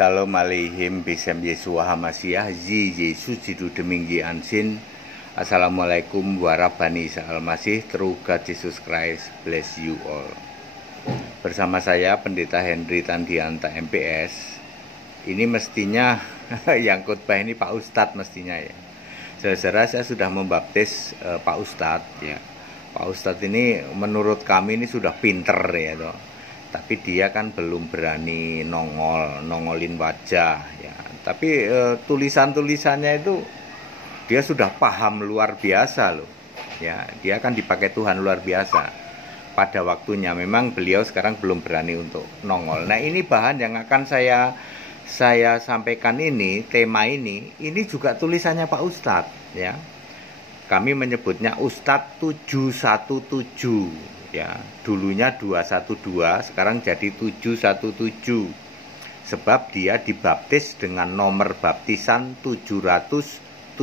Shalom alaihim bisem Yesua Hamasiah Zi Yesus jidu deminggi ansin. Assalamualaikum warahmatullahi wabarakatuh. Through God Jesus Christ bless you all. Bersama saya Pendeta Henry Tandianta MPS. Ini mestinya yang khotbah ini Pak Ustadz mestinya ya. Saudara, saya sudah membaptis Pak Ustadz ya. Pak Ustadz ini menurut kami ini sudah pinter ya toh. Tapi dia kan belum berani nongolin wajah ya. Tapi tulisan-tulisannya itu dia sudah paham luar biasa loh. Ya, dia kan dipakai Tuhan luar biasa. Pada waktunya memang beliau sekarang belum berani untuk nongol. Nah, ini bahan yang akan saya sampaikan ini, tema ini juga tulisannya Pak Ustadz ya. Kami menyebutnya Ustadz 717. Ya, dulunya 212, sekarang jadi 717. Sebab dia dibaptis dengan nomor baptisan 717.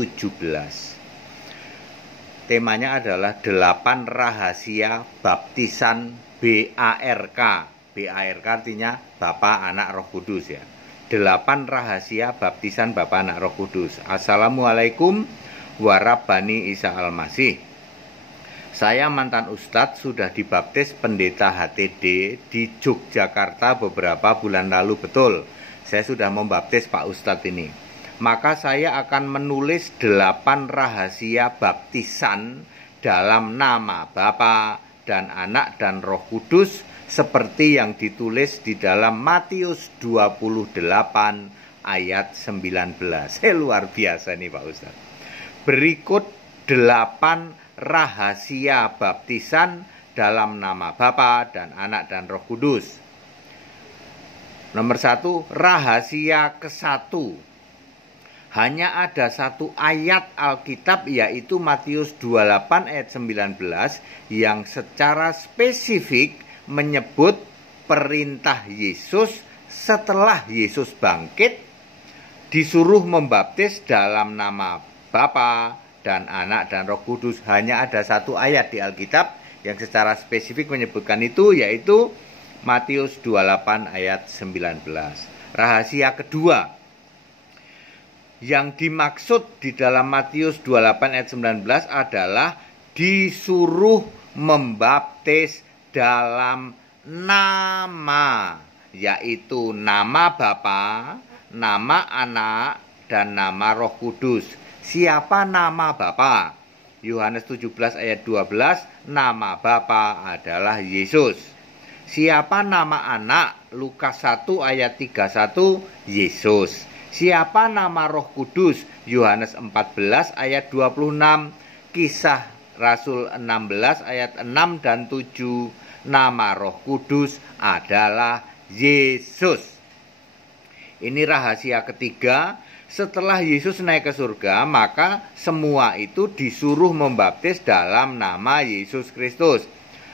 Temanya adalah 8 rahasia baptisan BARK. BARK artinya Bapa, Anak, Roh Kudus ya. 8 rahasia baptisan Bapa, Anak, Roh Kudus. Assalamualaikum warahmatullahi wabarakatuh. Saya mantan Ustadz sudah dibaptis pendeta HTD di Yogyakarta beberapa bulan lalu, betul. Saya sudah membaptis Pak Ustadz ini. Maka saya akan menulis 8 rahasia baptisan dalam nama Bapa dan Anak dan Roh Kudus seperti yang ditulis di dalam Matius 28 ayat 19. Luar biasa nih Pak Ustadz. Berikut 8 rahasia baptisan dalam nama Bapa dan Anak dan Roh Kudus. Nomor 1, rahasia ke-1. Hanya ada satu ayat Alkitab yaitu Matius 28 ayat 19 yang secara spesifik menyebut perintah Yesus setelah Yesus bangkit disuruh membaptis dalam nama Bapa dan Anak dan Roh Kudus. Hanya ada satu ayat di Alkitab yang secara spesifik menyebutkan itu, yaitu Matius 28 ayat 19. Rahasia kedua yang dimaksud di dalam Matius 28 ayat 19 adalah disuruh membaptis dalam nama, yaitu nama Bapa, nama Anak, dan nama Roh Kudus. Siapa nama Bapa? Yohanes 17 ayat 12, nama Bapa adalah Yesus. Siapa nama Anak? Lukas 1 ayat 31, Yesus. Siapa nama Roh Kudus? Yohanes 14 ayat 26, Kisah Rasul 16 ayat 6 dan 7, nama Roh Kudus adalah Yesus. Ini rahasia ketiga. Setelah Yesus naik ke surga, maka semua itu disuruh membaptis dalam nama Yesus Kristus.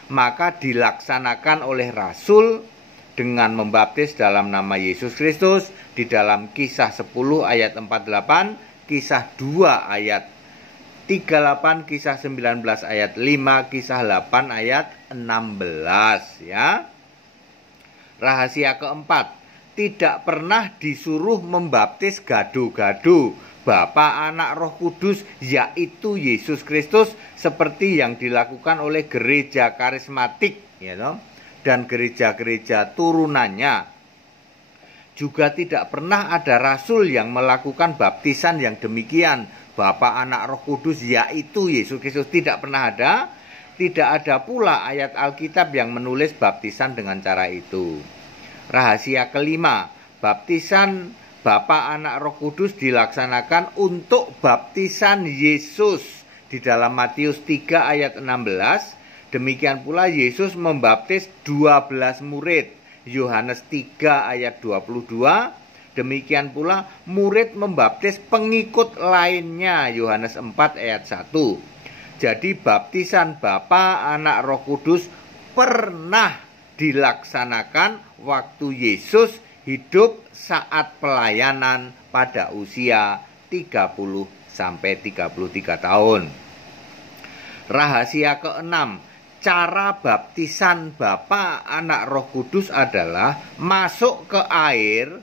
Maka dilaksanakan oleh Rasul dengan membaptis dalam nama Yesus Kristus di dalam Kisah 10 ayat 48, Kisah 2 ayat 38, Kisah 19 ayat 5, Kisah 8 ayat 16 ya. Rahasia keempat, tidak pernah disuruh membaptis gado-gado Bapa, Anak, Roh Kudus, yaitu Yesus Kristus seperti yang dilakukan oleh gereja karismatik ya toh, dan gereja-gereja turunannya. Juga tidak pernah ada rasul yang melakukan baptisan yang demikian, Bapa, Anak, Roh Kudus, yaitu Yesus Kristus. Tidak pernah ada. Tidak ada pula ayat Alkitab yang menulis baptisan dengan cara itu. Rahasia kelima, baptisan Bapa, Anak, Roh Kudus dilaksanakan untuk baptisan Yesus di dalam Matius 3 ayat 16. Demikian pula Yesus membaptis 12 murid, Yohanes 3 ayat 22. Demikian pula murid membaptis pengikut lainnya, Yohanes 4 ayat 1. Jadi baptisan Bapa, Anak, Roh Kudus pernah dilaksanakan waktu Yesus hidup saat pelayanan pada usia 30 sampai 33 tahun. Rahasia keenam, cara baptisan Bapa, Anak, Roh Kudus adalah masuk ke air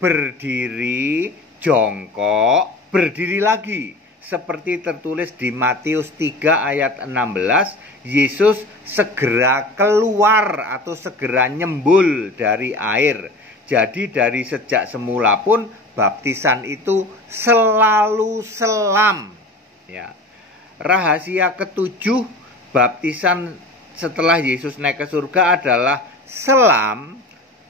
berdiri, jongkok, berdiri lagi. Seperti tertulis di Matius 3 ayat 16, Yesus segera keluar atau segera nyembul dari air. Jadi dari sejak semula pun baptisan itu selalu selam. Ya. Rahasia ketujuh baptisan setelah Yesus naik ke surga adalah selam,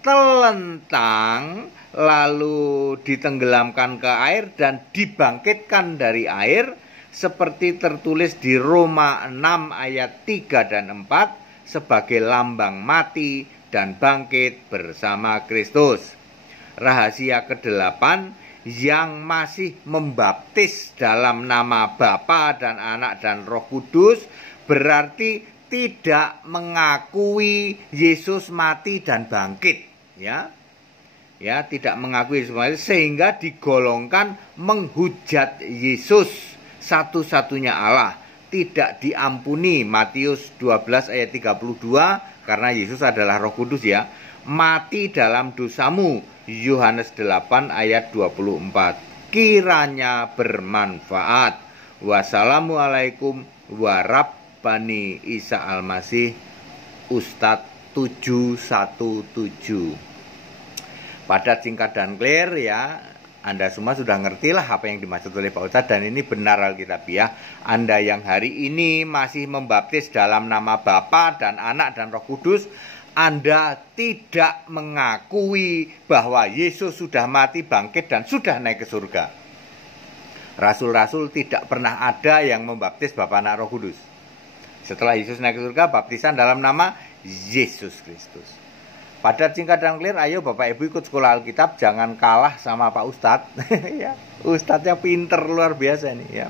telentang, lalu ditenggelamkan ke air dan dibangkitkan dari air seperti tertulis di Roma 6 ayat 3 dan 4 sebagai lambang mati dan bangkit bersama Kristus. Rahasia kedelapan, yang masih membaptis dalam nama Bapa dan Anak dan Roh Kudus berarti tidak mengakui Yesus mati dan bangkit, ya. Ya, tidak mengakui Yesus mati sehingga digolongkan menghujat Yesus satu-satunya Allah. Tidak diampuni, Matius 12 ayat 32, karena Yesus adalah Roh Kudus, ya. Mati dalam dosamu, Yohanes 8 ayat 24. Kiranya bermanfaat. Wassalamualaikum warahmatullahi Isa Al-Masih, Ustadz 717. Padat, singkat, dan clear, ya. Anda semua sudah ngerti lah apa yang dimaksud oleh Pak Ustadz, dan ini benar Alkitabiah. Anda yang hari ini masih membaptis dalam nama Bapa dan Anak dan Roh Kudus, Anda tidak mengakui bahwa Yesus sudah mati, bangkit, dan sudah naik ke surga. Rasul-rasul tidak pernah ada yang membaptis Bapa, Anak, Roh Kudus. Setelah Yesus naik ke surga, baptisan dalam nama Yesus Kristus. Padat, singkat, dan clear. Ayo Bapak Ibu ikut sekolah Alkitab, jangan kalah sama Pak Ustadz. Ya, Ustadznya pinter luar biasa nih, ya.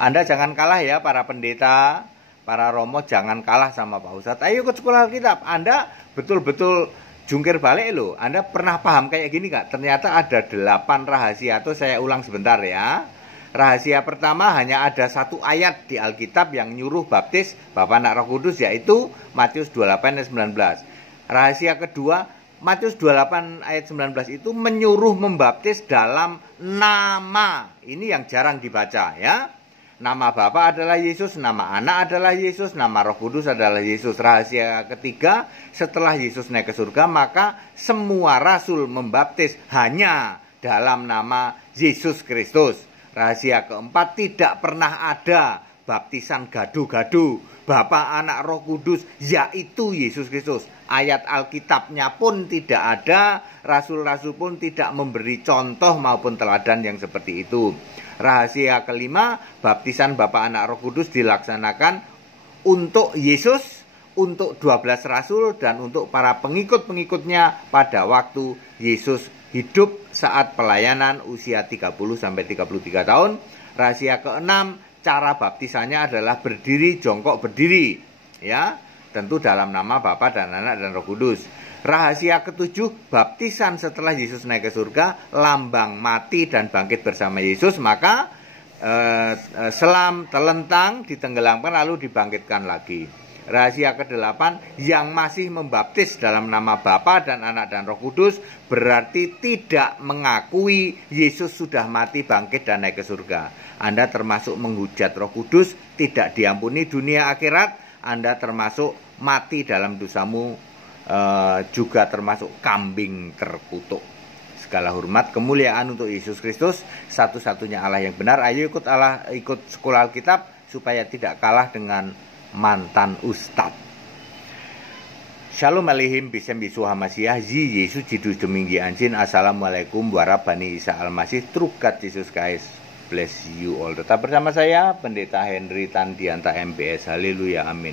Anda jangan kalah ya, para pendeta, para romo, jangan kalah sama Pak Ustadz. Ayo ikut sekolah Alkitab. Anda betul-betul jungkir balik loh. Anda pernah paham kayak gini gak? Ternyata ada 8 rahasia, atau saya ulang sebentar ya. Rahasia pertama, hanya ada satu ayat di Alkitab yang nyuruh baptis Bapa, Anak, Roh Kudus, yaitu Matius 28 ayat 19. Rahasia kedua, Matius 28 ayat 19 itu menyuruh membaptis dalam nama. Ini yang jarang dibaca, ya. Nama Bapa adalah Yesus, nama Anak adalah Yesus, nama Roh Kudus adalah Yesus. Rahasia ketiga, setelah Yesus naik ke surga, maka semua rasul membaptis hanya dalam nama Yesus Kristus. Rahasia keempat, tidak pernah ada baptisan gadu-gadu Bapa, Anak, Roh Kudus, yaitu Yesus Kristus. Ayat Alkitabnya pun tidak ada, rasul-rasul pun tidak memberi contoh maupun teladan yang seperti itu. Rahasia kelima, baptisan Bapa, Anak, Roh Kudus dilaksanakan untuk Yesus, untuk 12 rasul, dan untuk para pengikut-pengikutnya pada waktu Yesus hidup saat pelayanan usia 30-33 tahun. Rahasia keenam, cara baptisannya adalah berdiri, jongkok, berdiri, ya, tentu dalam nama Bapa dan Anak dan Roh Kudus. Rahasia ketujuh, baptisan setelah Yesus naik ke surga, lambang mati dan bangkit bersama Yesus, maka selam, telentang, ditenggelamkan lalu dibangkitkan lagi. Rahasia kedelapan, yang masih membaptis dalam nama Bapa dan Anak dan Roh Kudus berarti tidak mengakui Yesus sudah mati, bangkit, dan naik ke surga. Anda termasuk menghujat Roh Kudus, tidak diampuni dunia akhirat. Anda termasuk mati dalam dosamu, juga termasuk kambing terkutuk. Segala hormat, kemuliaan untuk Yesus Kristus, satu-satunya Allah yang benar. Ayo ikut sekolah Alkitab supaya tidak kalah dengan mantan ustad. Shalom aleihim, bisem bisu hamasiah, zi Yesus jidus deminggi anjin. Assalamualaikum warahmatullahi Isa Al-Masih, trukat Yesus guys. Bless you all. Tetap bersama saya, Pendeta Henry Tandianta MPS. Haleluya, amin.